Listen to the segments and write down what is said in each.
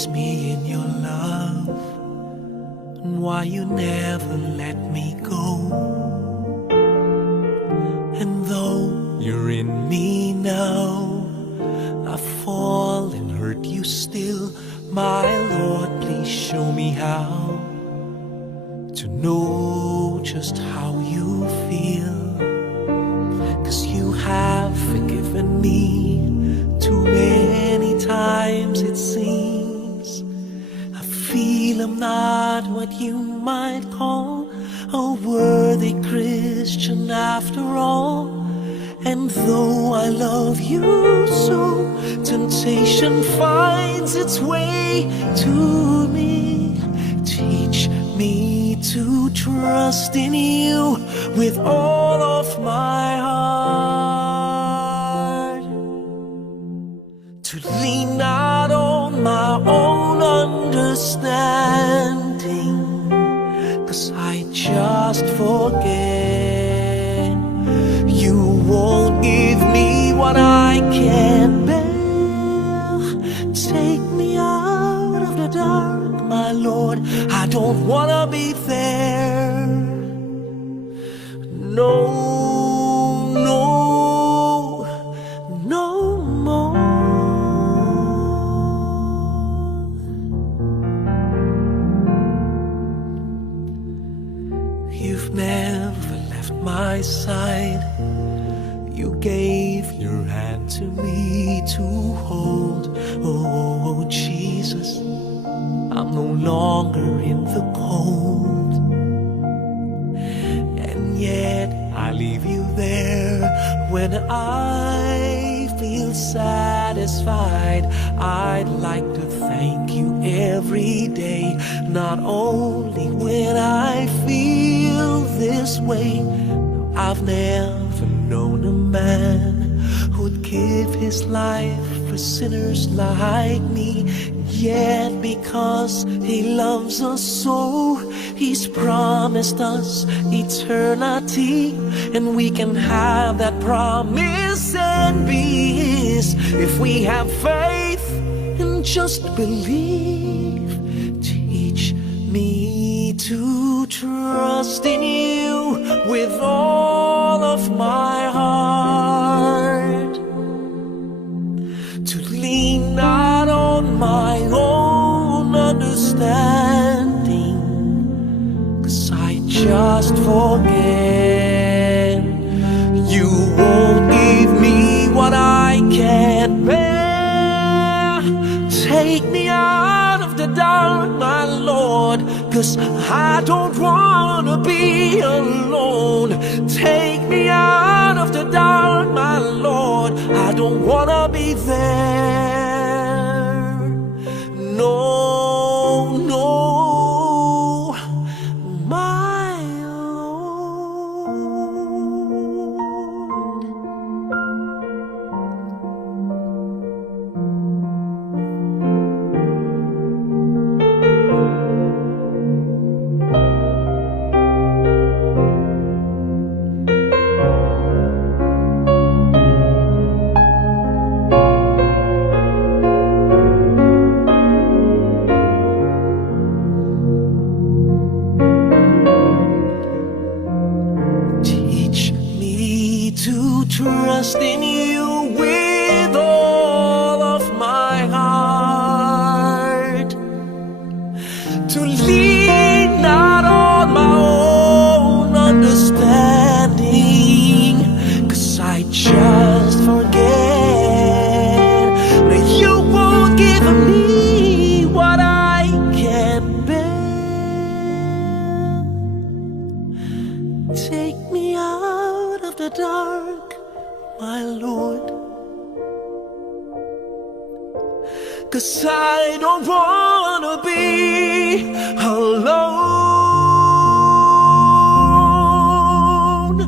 Embrace me in your love, and why you never let me go. And though you're in me now, I fall and hurt you still. My Lord, please show me how to know just how you feel. 'Cause you have forgiven me too many times, it seems. I feel I'm not what you might call a worthy Christian after all. And though I love you so, temptation finds its way to me. Teach me to trust in you with all of my heart, to lean not on my own understanding, 'cause I just forget. You won't give me what I can't bear. Take me out of the dark, my Lord, I don't wanna be there. No, no, no more. You've never left my side. You gave your hand to me to hold. Oh, Jesus, I'm no longer in the cold. And yet I leave you there when I feel satisfied. I'd like to thank you every day, not only when I feel this way. I've never known a man who'd give his life for sinners like me. Yet because he loves us so, he's promised us eternity, and we can have that promise and be his if we have faith and just believe. Teach me to trust in you with all of my heart, to lean not on my own understanding, 'cause I just forget. You won't give me what I can't bear. Take me out of the dark, my Lord, 'cause I don't wanna be alone. Take me out of the dark, my Lord, I don't wanna be there. No, no, my Lord. To trust in you with all of my heart, to lean not on my own understanding, 'cause I just forget. That you won't give me what I can't bear. Take me out of the dark, my Lord, 'cause I don't wanna be alone.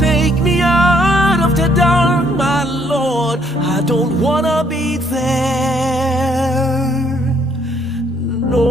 Take me out of the dark, my Lord, I don't wanna be there. No.